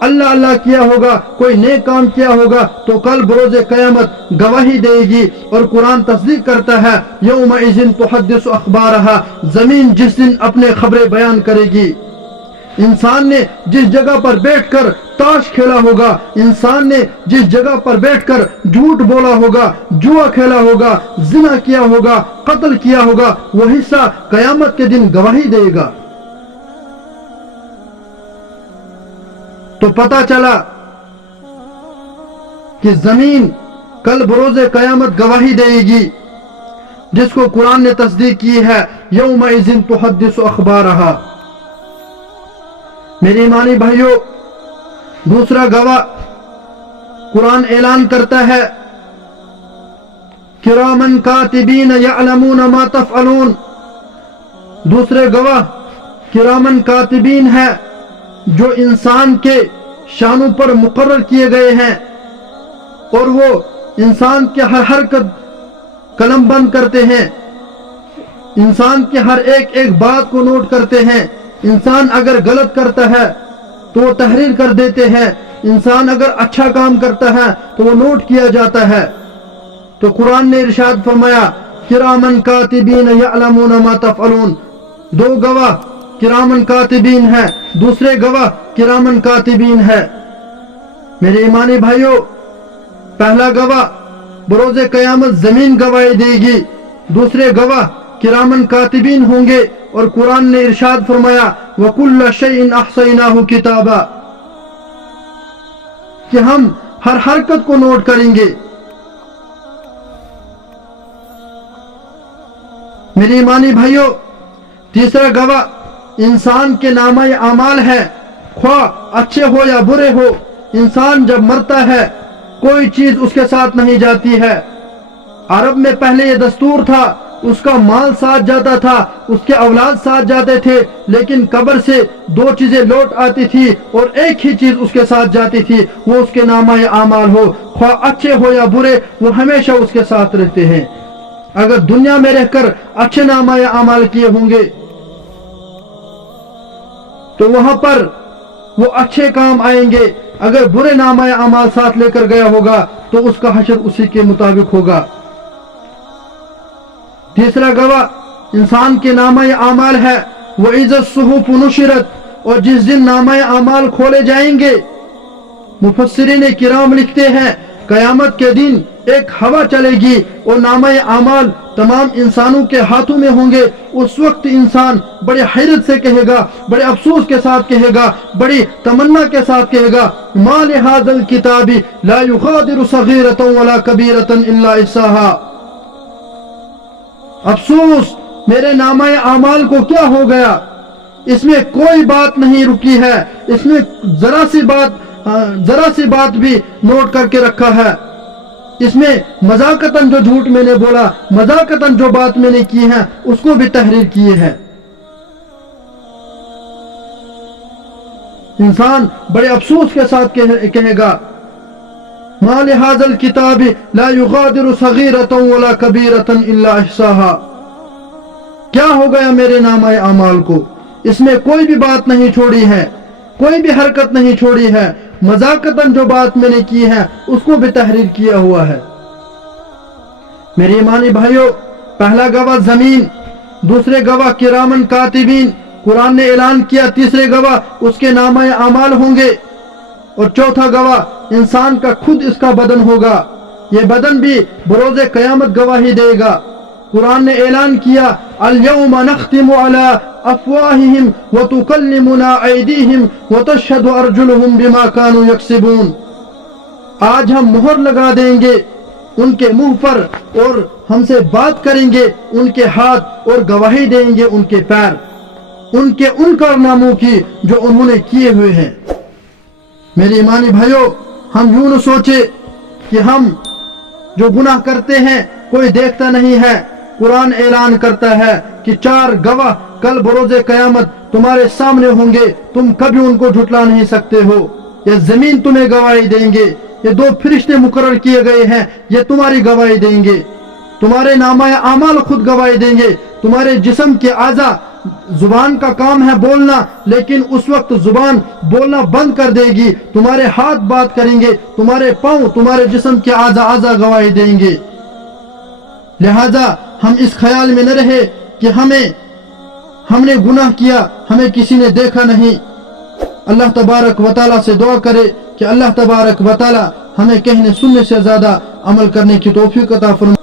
اللہ اللہ کیا ہوگا، کوئی نیک کام کیا ہوگا تو کل بروز قیامت گواہی دے گی۔ اور قرآن تصدیق کرتا ہے یومئذ تحدث اخبارہا، زمین جس دن اپنے خبریں بیان کرے گی۔ انسان نے جس جگہ پر بیٹھ کر تاش کھیلا ہوگا، انسان نے جس جگہ پر بیٹھ کر جھوٹ بولا ہوگا، جوا کھیلا ہوگا، زنا کیا ہوگا، قتل کیا ہوگا، وہ حصہ قیامت کے دن گواہی دے گا۔ تو پتہ چلا کہ زمین کل بروز قیامت گواہی دے گی، جس کو قرآن نے تصدیق کی ہے یومئذ تحدث اخبارہا۔ میری ایمانی بھائیوں، دوسرا گواہ قرآن اعلان کرتا ہے کرامن کاتبین یعلمون ما تفعلون، دوسرے گواہ کرامن کاتبین ہے جو انسان کے شانوں پر مقرر کیے گئے ہیں، اور وہ انسان کے ہر حرکت قلم بند کرتے ہیں، انسان کے ہر ایک بات کو نوٹ کرتے ہیں۔ انسان اگر غلط کرتا ہے تو وہ تحریر کر دیتے ہیں، انسان اگر اچھا کام کرتا ہے تو وہ نوٹ کیا جاتا ہے۔ تو قرآن نے ارشاد فرمایا کرامن کاتبین یعلمون ما تفعلون، دو گواہ کرامن کاتبین ہے، دوسرے گواہ کرامن کاتبین ہے۔ میرے ایمانی بھائیوں، پہلا گواہ بروز قیامت زمین گواہی دے گی، دوسرے گواہ کرامن کاتبین ہوں گے، اور قرآن نے ارشاد فرمایا وَكُلَّ شَيْءٍ أَحْصَيْنَاهُ كِتَابًا، کہ ہم ہر حرکت کو نوٹ کریں گے۔ میری ایمانی بھائیوں، تیسرا گواہ انسان کے نامہ اعمال ہے، خواہ اچھے ہو یا برے ہو۔ انسان جب مرتا ہے کوئی چیز اس کے ساتھ نہیں جاتی ہے۔ عرب میں پہلے یہ دستور تھا، اس کا مال ساتھ جاتا تھا، اس کے اولاد ساتھ جاتے تھے، لیکن قبر سے دو چیزیں لوٹ آتی تھی اور ایک ہی چیز اس کے ساتھ جاتی تھی، وہ اس کے نامہ اعمال ہو، خواہ اچھے ہو یا برے، وہ ہمیشہ اس کے ساتھ رہتے ہیں۔ اگر دنیا میں رہ کر اچھے نامہ اعمال کیے ہوں گے تو وہاں پر وہ اچھے کام آئیں گے، اگر برے نامہ اعمال ساتھ لے کر گیا ہوگا تو اس کا حشر اسی کے مطابق ہوگا۔ تیسرا گواہ انسان کے نامہ اعمال ہے وَإِذَا الصُّحُفُ نُشِرَتْ، اور جس دن نامہ اعمال کھولے جائیں گے، مفسرین کرام لکھتے ہیں قیامت کے دن ایک ہوا چلے گی اور نامہ اعمال تمام انسانوں کے ہاتھوں میں ہوں گے۔ اس وقت انسان بڑے حیرت سے کہے گا، بڑے افسوس کے ساتھ کہے گا، بڑی تمنا کے ساتھ کہے گا مَا لِهَذَا الْكِتَابِ لَا يُغَادِرُ صَغِيرَةً وَلَا كَبِيرَةً إِلَّا أَحْصَاهَا، افسوس میرے نامہ اعمال کو کیا ہو گیا، اس میں کوئی بات نہیں رکی ہے، اس میں ذرا سی بات بھی نوٹ کر کے رکھا ہے، اس میں مذاکتاً جو جھوٹ میں نے بولا، مذاکتاً جو بات میں نے کی ہے اس کو بھی تحریر کیے ہے۔ انسان بڑے افسوس کے ساتھ کہے گا مَا لِهَذَا الْكِتَابِ لَا يُغَادِرُ صَغِيرَةً وَلَا كَبِيرَةً إِلَّا أَحْصَاهَا، کیا ہو گیا میرے نامہ اعمال کو، اس میں کوئی بھی بات نہیں چھوڑی ہے، کوئی بھی حرکت نہیں چھوڑی ہے، مذاکتاً جو بات میں نے کی ہے اس کو بھی تحریر کیا ہوا ہے۔ میری ایمانی بھائیوں، پہلا گواہ زمین، دوسرے گواہ کرامن کاتبین، قرآن نے اعلان کیا تیسرے گواہ اس کے نامہ اعمال ہوں گے، اور چوتھا گواہ انسان کا خود اس کا بدن ہوگا، یہ بدن بھی بروز قیامت گواہی دے گا۔ قرآن نے اعلان کیا اليوم نختم على افواہہم وتکلمنا ایدیہم وتشہد ارجلہم بما كانوا یکسبون، آج ہم مہر لگا دیں گے ان کے منہ پر اور ہم سے بات کریں گے ان کے ہاتھ، اور گواہی دیں گے ان کے پیر ان کارناموں کی جو انہوں نے کیے ہوئے ہیں۔ میرے ایمانی بھائیوں، ہم یوں نہ سوچے کہ ہم جو گناہ کرتے ہیں کوئی دیکھتا نہیں ہے۔ قرآن اعلان کرتا ہے کہ 4 گواہ کل بروز قیامت تمہارے سامنے ہوں گے، تم کبھی ان کو جھٹلا نہیں سکتے ہو۔ یہ زمین تمہیں گواہی دیں گے، یہ 2 فرشتے مقرر کیے گئے ہیں، یہ تمہاری گواہی دیں گے، تمہارے نامہ اعمال خود گواہی دیں گے، تمہارے جسم کے اعضاء زبان کا کام ہے بولنا، لیکن اس وقت زبان بولنا بند کر دے گی، تمہارے ہاتھ بات کریں گے، تمہارے پاؤں، تمہارے جسم کے اعضاء گواہی دیں گے۔ لہذا ہم اس خیال میں نہ رہے کہ ہم نے گناہ کیا، ہمیں کسی نے دیکھا نہیں۔ اللہ تبارک و تعالیٰ سے دعا کرے کہ اللہ تبارک و تعالیٰ ہمیں کہنے سننے سے زیادہ عمل کرنے کی توفیق عطا فرمائے۔